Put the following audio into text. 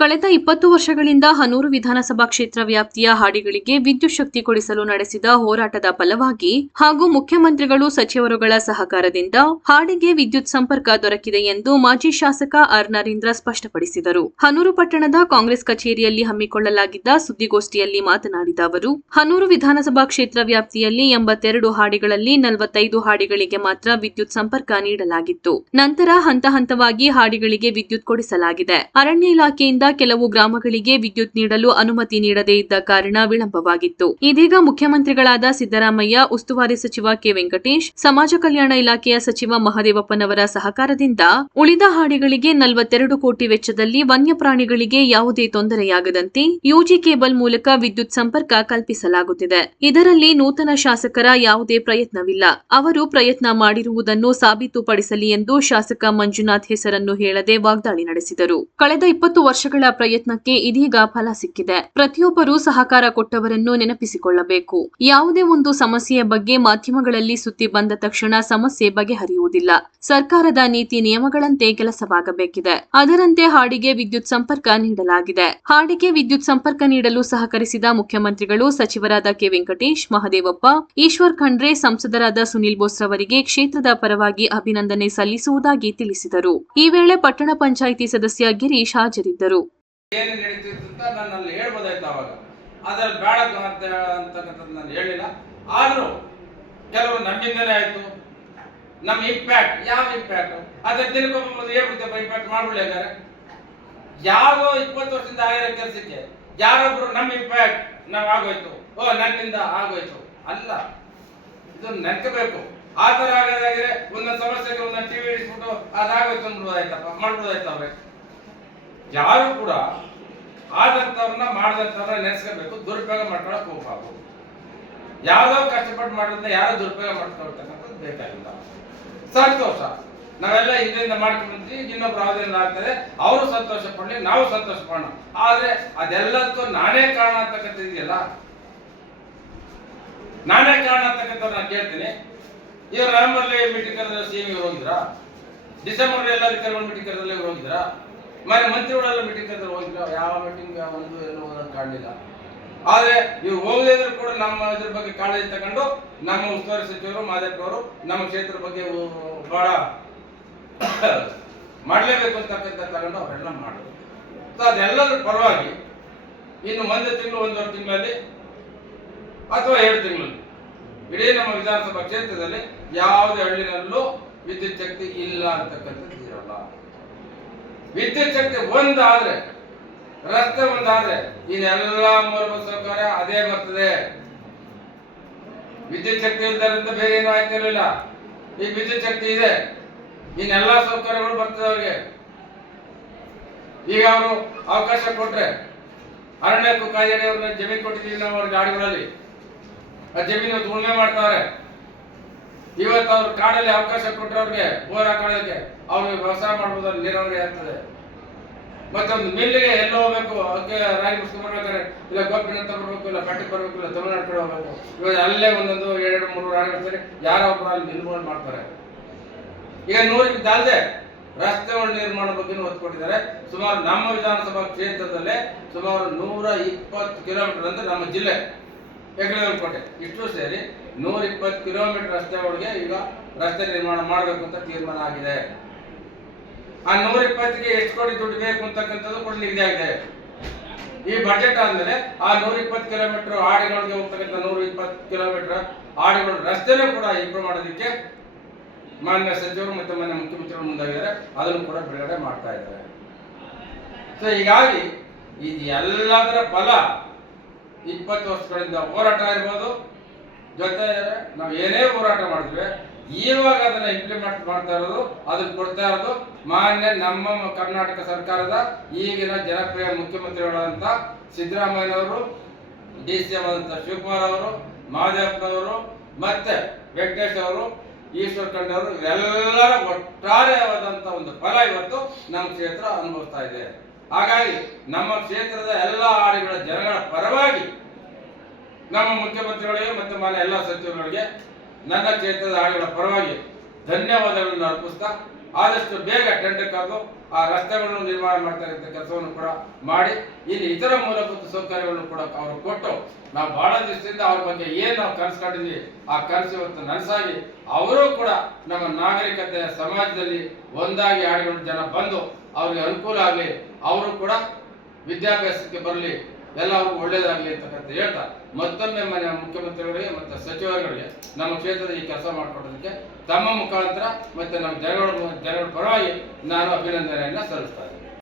ಕಳೆದ 20 ವರ್ಷಗಳಿಂದ ಹನೂರು ವಿಧಾನಸಭಾ ಕ್ಷೇತ್ರ ವ್ಯಾಪ್ತಿಯ ಹಾಡಿಗಳಿಗೆ ವಿದ್ಯುತ್ ಶಕ್ತಿ ಕೊಡಿಸಲು ನಡೆಸಿದ ಹೋರಾಟದ ಫಲವಾಗಿ ಹಾಗೂ ಮುಖ್ಯಮಂತ್ರಿಗಳು ಸಚಿವರುಗಳ ಸಹಕಾರದಿಂದ ಹಾಡಿಗೆ ವಿದ್ಯುತ್ ಸಂಪರ್ಕ ದೊರಕಿದೆ ಎಂದು ಮಾಜಿ ಶಾಸಕ ಆರ್ ನರೇಂದ್ರ ಸ್ಪಷ್ಟಪಡಿಸಿದರು. ಹನೂರು ಪಟ್ಟಣದ ಕಾಂಗ್ರೆಸ್ ಕಚೇರಿಯಲ್ಲಿ ಹಮ್ಮಿಕೊಳ್ಳಲಾಗಿದ್ದ ಸುದ್ದಿಗೋಷ್ಠಿಯಲ್ಲಿ ಮಾತನಾಡಿದ ಅವರು, ಹನೂರು ವಿಧಾನಸಭಾ ಕ್ಷೇತ್ರ ವ್ಯಾಪ್ತಿಯಲ್ಲಿ 82 ಹಾಡಿಗಳಲ್ಲಿ 45 ಹಾಡಿಗಳಿಗೆ ಮಾತ್ರ ವಿದ್ಯುತ್ ಸಂಪರ್ಕ ನೀಡಲಾಗಿತ್ತು. ನಂತರ ಹಂತ ಹಂತವಾಗಿ ಹಾಡಿಗಳಿಗೆ ವಿದ್ಯುತ್ ಕೊಡಿಸಲಾಗಿದೆ. ಅರಣ್ಯ ಇಲಾಖೆಯಿಂದ ಕೆಲವು ಗ್ರಾಮಗಳಿಗೆ ವಿದ್ಯುತ್ ನೀಡಲು ಅನುಮತಿ ನೀಡದೇ ಇದ್ದ ಕಾರಣ ವಿಳಂಬವಾಗಿತ್ತು. ಇದೀಗ ಮುಖ್ಯಮಂತ್ರಿಗಳಾದ ಸಿದ್ದರಾಮಯ್ಯ, ಉಸ್ತುವಾರಿ ಸಚಿವ ಕೆ. ವೆಂಕಟೇಶ್, ಸಮಾಜ ಕಲ್ಯಾಣ ಇಲಾಖೆಯ ಸಚಿವ ಮಹದೇವಪ್ಪನವರ ಸಹಕಾರದಿಂದ ಉಳಿದ ಹಾಡಿಗಳಿಗೆ 42 ಕೋಟಿ ವೆಚ್ಚದಲ್ಲಿ ವನ್ಯಪ್ರಾಣಿಗಳಿಗೆ ಯಾವುದೇ ತೊಂದರೆಯಾಗದಂತೆ ಯುಜಿ ಕೇಬಲ್ ಮೂಲಕ ವಿದ್ಯುತ್ ಸಂಪರ್ಕ ಕಲ್ಪಿಸಲಾಗುತ್ತಿದೆ. ಇದರಲ್ಲಿ ನೂತನ ಶಾಸಕರ ಯಾವುದೇ ಪ್ರಯತ್ನವಿಲ್ಲ. ಅವರು ಪ್ರಯತ್ನ ಮಾಡಿರುವುದನ್ನು ಸಾಬೀತುಪಡಿಸಲಿ ಎಂದು ಶಾಸಕ ಮಂಜುನಾಥ್ ಹೆಸರನ್ನು ಹೇಳದೆ ವಾಗ್ದಾಳಿ ನಡೆಸಿದರು. ಕಳೆದ 20 ವರ್ಷಗಳ ಪ್ರಯತ್ನಕ್ಕೆ ಇದೀಗ ಫಲ ಸಿಕ್ಕಿದೆ. ಪ್ರತಿಯೊಬ್ಬರೂ ಸಹಕಾರ ಕೊಟ್ಟವರನ್ನು ನೆನಪಿಸಿಕೊಳ್ಳಬೇಕು. ಯಾವುದೇ ಒಂದು ಸಮಸ್ಯೆಯ ಬಗ್ಗೆ ಮಾಧ್ಯಮಗಳಲ್ಲಿ ಸುದ್ದಿ ಬಂದ ತಕ್ಷಣ ಸಮಸ್ಯೆ ಬಗೆಹರಿಯುವುದಿಲ್ಲ. ಸರ್ಕಾರದ ನೀತಿ ನಿಯಮಗಳಂತೆ ಕೆಲಸವಾಗಬೇಕಿದೆ. ಅದರಂತೆ ಹಾಡಿಗೆ ವಿದ್ಯುತ್ ಸಂಪರ್ಕ ನೀಡಲಾಗಿದೆ. ಹಾಡಿಗೆ ವಿದ್ಯುತ್ ಸಂಪರ್ಕ ನೀಡಲು ಸಹಕರಿಸಿದ ಮುಖ್ಯಮಂತ್ರಿಗಳು ಸಚಿವರಾದ ಕೆ. ವೆಂಕಟೇಶ್, ಮಹದೇವಪ್ಪ, ಈಶ್ವರ್ ಖಂಡ್ರೆ, ಸಂಸದರಾದ ಸುನಿಲ್ ಬೋಸ್ ರವರಿಗೆ ಕ್ಷೇತ್ರದ ಪರವಾಗಿ ಅಭಿನಂದನೆ ಸಲ್ಲಿಸುವುದಾಗಿ ತಿಳಿಸಿದರು. ಈ ವೇಳೆ ಪಟ್ಟಣ ಪಂಚಾಯಿತಿ ಸದಸ್ಯ ಗಿರೀಶ್ ಹಾಜರಿದ್ದರು. ಏನು ನಡೀತಿತ್ತು ಅಂತ ನಾನು ಅಲ್ಲಿ ಹೇಳ್ಬೋದಾಯ್ತು. ಅವಾಗ ಅದ್ರಲ್ಲಿ ಬೇಡ ಅಂತಕ್ಕಂಥದ್ದು ನಾನು ಹೇಳಿಲ್ಲ. ಆದರೂ ಕೆಲವರು ನಮ್ಮಿಂದನೇ ಆಯ್ತು. ನಮ್ಮ ಇಂಪ್ಯಾಕ್ಟ್ ಯಾವ ಇಂಪ್ಯಾಕ್ಟ್ ಅದ್ರ ತಿಳ್ಕೊಂಬ ಹೇಳ್ಬಿಡ್ತೇವೆ. ಇಂಪ್ಯಾಕ್ಟ್ ಮಾಡ್ಬಿಡ್ಲೇಗಾರೆ ಯಾರೋ 20 ವರ್ಷದಿಂದ ಆಗಿರೋ ಕೆಲಸಕ್ಕೆ ಯಾರೊಬ್ರು ನಮ್ಮ ಇಂಪ್ಯಾಕ್ಟ್ ನಾವು ಆಗೋಯ್ತು, ನನ್ನಿಂದ ಆಗೋಯ್ತು ಅಲ್ಲ. ಇದು ನೆನ್ಕೋಬೇಕು. ಆ ಥರ ಆಗೋದಾಗಿದ್ರೆ ಒಂದೊಂದು ಸಮಸ್ಯೆಗೆ ಒಂದೊಂದು ಟಿವಿ ಇಡಿಸ್ಬಿಟ್ಟು ಅದಾಗೋಯ್ತು ಅಂದ್ಬಿಡೋದಾಯ್ತಪ್ಪ, ಮಾಡ್ಬಿಡೋದಾಯ್ತವ್ರೆ. ಯಾರು ಕೂಡ ಆದಂಥವ್ರನ್ನ ಮಾಡಿದಂಥವ್ರನ್ನ ನೆನೆಸ್ಕೋಬೇಕು. ದುರುಪಯೋಗ ಮಾಡ್ಕೊಳಕ್ ಹೋಗ್ಬಾರ್ದು. ಯಾವ್ದೋ ಕಷ್ಟಪಟ್ಟು ಮಾಡೋದನ್ನ ಯಾರೋ ದುರುಪಯೋಗ ಮಾಡ್ಕೊಳ್ತಕ್ಕಂಥದ್ದು ಬೇಕಾಗಿಲ್ಲ. ಸಂತೋಷ, ನಾವೆಲ್ಲ ಹಿಂದಿಂದ ಮಾಡ್ಕೊಂಡ್ಬಂದ್ವಿ. ಇನ್ನೊಬ್ರು ಯಾವುದರಿಂದ ಆಗ್ತದೆ, ಅವರು ಸಂತೋಷ ಪಡಲಿ, ನಾವು ಸಂತೋಷ ಪಡೋಣ. ಆದ್ರೆ ಅದೆಲ್ಲದಕ್ಕೂ ನಾನೇ ಕಾರಣ ಅಂತಕ್ಕಂಥ ಇದೆಯಲ್ಲ, ನಾನೇ ಕಾರಣ ಅಂತಕ್ಕಂಥವ್ರು ನಾನು ಕೇಳ್ತೀನಿ. ಇವರು ನವೆಂಬರ್ಲಿ ಮೀಟಿಂಗ್ ಕರೆದ್ರೆ ಸಿಎಂ ಇವ್ರು ಹೋಗಿದ್ರಾ? ಡಿಸೆಂಬರ್ ಎಲ್ಲರೂ ಕರ್ಕೊಂಡು ಮೀಟಿಂಗ್ ಕರೆದ್ರೆ ಇವ್ರು ಹೋಗಿದ್ರಾ? ಮನೆ ಮಂತ್ರಿಗಳೆಲ್ಲ ಮೀಟಿಂಗ್ ಕರೆದ್ರೆ ಹೋಗಿದ್ರ? ಯಾವ ಮೀಟಿಂಗ್ ಒಂದು ಎಲ್ಲೂ ಹೋಗೋದಕ್ಕೆ ಕಾಣಲಿಲ್ಲ. ಆದ್ರೆ ಇವ್ರು ಹೋಗದಿದ್ರು ಕೂಡ ನಮ್ಮ ಇದ್ರ ಬಗ್ಗೆ ಕಾಳಜಿ ತಗೊಂಡು ನಮ್ಮ ಉಸ್ತುವಾರಿ ಸಚಿವರು ಮಾದೇವರವರು ನಮ್ಮ ಕ್ಷೇತ್ರದ ಬಗ್ಗೆ ಬಹಳ ಮಾಡಲೇಬೇಕು ಅಂತಕ್ಕಂಥ ತಗೊಂಡು ಅವರೆಲ್ಲ ಮಾಡಿದ್ರು. ಸೊ ಅದೆಲ್ಲದ್ರ ಪರವಾಗಿ ಇನ್ನು 1 ತಿಂಗಳು 1.5 ತಿಂಗಳಲ್ಲಿ ಅಥವಾ 2 ತಿಂಗಳಲ್ಲಿ ಇಡೀ ನಮ್ಮ ವಿಧಾನಸಭಾ ಕ್ಷೇತ್ರದಲ್ಲಿ ಯಾವುದೇ ಹಳ್ಳಿನಲ್ಲೂ ವಿದ್ಯುತ್ ಶಕ್ತಿ ಇಲ್ಲ ಅಂತಕ್ಕಂಥದ್ದು ಇರಲ್ಲ. ವಿದ್ಯುತ್ ಶಕ್ತಿ ಒಂದಾದ್ರೆ, ರಸ್ತೆ ಒಂದಾದ್ರೆ ಇದೆಲ್ಲ ಮೂಲಭೂತ ಸೌಕರ್ಯ ಅದೇ ಬರ್ತದೆ. ವಿದ್ಯುತ್ ಶಕ್ತಿ ಇಲ್ಲದರಿಂದ ಬೇರೆ ಏನೂ ಆಯ್ತಿರಲಿಲ್ಲ. ಈಗ ವಿದ್ಯುತ್ ಶಕ್ತಿ ಇದೆ, ಇನ್ನೆಲ್ಲ ಸೌಕರ್ಯಗಳು ಬರ್ತದೆ ಅವ್ರಿಗೆ. ಈಗ ಅವರು ಅವಕಾಶ ಕೊಟ್ರೆ ಅರಣ್ಯಕ್ಕೂ ಕಾಯ್ದೆ ಅವ್ರನ್ನ ಜಮೀನು ಕೊಟ್ಟಿದ್ದೀವಿ ನಾವು ಅವ್ರ ಗಾಡಿಗಳಲ್ಲಿ. ಆ ಜಮೀನು ಉಳುಮೆ ಮಾಡ್ತಾರೆ. ಇವತ್ತು ಅವ್ರ ಕಾಡಲ್ಲಿ ಅವಕಾಶ ಕೊಟ್ಟರೆ ಅವ್ರಿಗೆ ಬೋರ್ ಹಾಕೊಳ್ಳೋದಕ್ಕೆ ಅವ್ರಿಗೆ ವ್ಯವಸಾಯ ಮಾಡ್ಬೋದು, ನೀರಾವರಿ ಆಗ್ತದೆ. ಮತ್ತೊಂದು ಮಿಲ್ಲಿಗೆ ಎಲ್ಲ ಹೋಗ್ಬೇಕು, ಅದಕ್ಕೆ ರಾಗಿ ಮುಸ್ಕೊಂಡು ಬರ್ಬೇಕಾದ್ರೆ ಇಲ್ಲ ಗೋಪಿನ ಅಂತ ಬರ್ಬೇಕು, ಇಲ್ಲ ಪಟ್ಟಿಗೆ ಬರ್ಬೇಕು, ಇಲ್ಲ ತಮಿಳ್ನಾಡು ಕಡೆ ಹೋಗ್ಬೇಕು. ಇವಾಗ ಅಲ್ಲೇ ಒಂದೊಂದು 2-3 ರಾಗಿ ಯಾರೋ ಒಬ್ಬರು ಅಲ್ಲಿ ನಿಲ್ಕೊಂಡು ಮಾಡ್ತಾರೆ. ಈಗ 100 ಅಲ್ಲದೆ ರಸ್ತೆಗಳ ನಿರ್ಮಾಣ ಬಗ್ಗೆ ಒತ್ತು ಕೊಟ್ಟಿದ್ದಾರೆ. ಸುಮಾರು ನಮ್ಮ ವಿಧಾನಸಭಾ ಕ್ಷೇತ್ರದಲ್ಲೇ ಸುಮಾರು 120 ಕಿಲೋಮೀಟರ್ ಅಂದ್ರೆ ನಮ್ಮ ಜಿಲ್ಲೆ ಹೆಗ್ಗಡಕೋಟೆ ಇಷ್ಟು ಸೇರಿ 120 ಕಿಲೋಮೀಟರ್ ರಸ್ತೆಗಳಿಗೆ ಈಗ ರಸ್ತೆ ನಿರ್ಮಾಣ ಮಾಡಬೇಕು ಅಂತ ತೀರ್ಮಾನ ಆಗಿದೆ. ಆ 120ಗೆ ಎಷ್ಟು ಕೋಟಿ ದುಡ್ಡು ಬೇಕು ಅಂತಕ್ಕಂಥದ್ದು ಕೂಡ ನಿಗದಿ ಆಗಿದೆ. ಈ ಬಜೆಟ್ ಆದ್ಮೇಲೆ ಆ 120 ಕಿಲೋಮೀಟರ್ ಹಾಡಿಗಳಿಗೆ ಹೋಗ್ತಕ್ಕಂಥ 120 ಕಿಲೋಮೀಟರ್ ಹಾಡಿಗಳ ರಸ್ತೆನೂ ಕೂಡ ಇಂಪ್ರೂವ್ ಮಾಡೋದಕ್ಕೆ ಮಾನ್ಯ ಸಚಿವರು ಮತ್ತು ಮಾನ್ಯ ಮುಖ್ಯಮಂತ್ರಿಗಳು ಮುಂದಾಗಿದ್ದಾರೆ. ಅದನ್ನು ಕೂಡ ಬಿಡುಗಡೆ ಮಾಡ್ತಾ ಇದ್ದಾರೆ. ಸೊ ಹೀಗಾಗಿ ಇದು ಎಲ್ಲದರ ಫಲ 20 ವರ್ಷಗಳಿಂದ ಹೋರಾಟ ಇರ್ಬೋದು, ಜೊತೆ ನಾವು ಏನೇ ಹೋರಾಟ ಮಾಡಿದ್ವಿ ಇವಾಗ ಅದನ್ನ ಇಂಪ್ಲಿಮೆಂಟ್ ಮಾಡ್ತಾ ಇರೋದು, ಅದನ್ನ ಕೊಡ್ತಾ ಇರೋದು ಮಾನ್ಯ ನಮ್ಮ ಕರ್ನಾಟಕ ಸರ್ಕಾರದ ಈಗಿನ ಜನಪ್ರಿಯ ಮುಖ್ಯಮಂತ್ರಿಗಳಾದಂಥ ಸಿದ್ದರಾಮಯ್ಯನವರು, DCM ಆದಂಥ ಶಿವಕುಮಾರ್ ಅವರು, ಮಹದೇವಪ್ಪನವರು, ಮತ್ತೆ ವೆಂಕಟೇಶ್ ಅವರು, ಈಶ್ವರ್ ಖಂಡ್ರೆ ಅವರು, ಎಲ್ಲರ ಒಟ್ಟಾರೆಯಾದಂಥ ಒಂದು ಫಲ ಇವತ್ತು ನಮ್ಮ ಕ್ಷೇತ್ರ ಅನುಭವಿಸ್ತಾ ಇದೆ. ಹಾಗಾಗಿ ನಮ್ಮ ಕ್ಷೇತ್ರದ ಎಲ್ಲ ಹಾಡಿಗಳ ಜನಗಳ ಪರವಾಗಿ ನಮ್ಮ ಮುಖ್ಯಮಂತ್ರಿಗಳಿಗೆ ಮತ್ತು ಮಾನ್ಯ ಎಲ್ಲ ಸಚಿವರುಗಳಿಗೆ ನನ್ನ ಕ್ಷೇತ್ರದ ಹಾಡಿಗಳ ಪರವಾಗಿ ಧನ್ಯವಾದಗಳನ್ನು ಅರ್ಪಿಸ್ತಾ ಆದಷ್ಟು ಬೇಗ ಟೆಂಡರ್ ಕರೆದು ಆ ರಸ್ತೆಗಳನ್ನು ನಿರ್ಮಾಣ ಮಾಡ್ತಾ ಇರೋ ಕೆಲಸವನ್ನು ಕೂಡ ಮಾಡಿ ಇಲ್ಲಿ ಇತರ ಮೂಲಭೂತ ಸೌಕರ್ಯಗಳನ್ನು ಕೂಡ ಅವರು ಕೊಟ್ಟು ನಾವು ಬಹಳ ದಿವಸದಿಂದ ಅವ್ರ ಬಗ್ಗೆ ಏನು ನಾವು ಕನಸು ಕಂಡಿದ್ವಿ ಆ ಕನಸು ಇವತ್ತು ನನಸಾಗಿ ಅವರು ಕೂಡ ನಮ್ಮ ನಾಗರಿಕತೆಯ ಸಮಾಜದಲ್ಲಿ ಒಂದಾಗಿ ಆಡಿಕೊಂಡು ಜನ ಬಂದು ಅವ್ರಿಗೆ ಅನುಕೂಲ ಆಗಲಿ, ಅವರು ಕೂಡ ವಿದ್ಯಾಭ್ಯಾಸಕ್ಕೆ ಬರಲಿ, ಎಲ್ಲರಿಗೂ ಒಳ್ಳೇದಾಗಲಿ ಅಂತಕ್ಕಂಥ ಹೇಳ್ತಾ ಮತ್ತೊಮ್ಮೆ ಮನೆ ಮುಖ್ಯಮಂತ್ರಿಗಳಿಗೆ ಮತ್ತು ಸಚಿವರುಗಳಿಗೆ ನಮ್ಮ ಕ್ಷೇತ್ರದ ಈ ಕೆಲಸ ಮಾಡಿಕೊಡೋದಕ್ಕೆ ತಮ್ಮ ಮುಖಾಂತರ ಮತ್ತು ನಮ್ಮ ಜನಗಳ ಪರವಾಗಿ ನಾನು ಅಭಿನಂದನೆಯನ್ನು ಸಲ್ಲಿಸ್ತೇನೆ.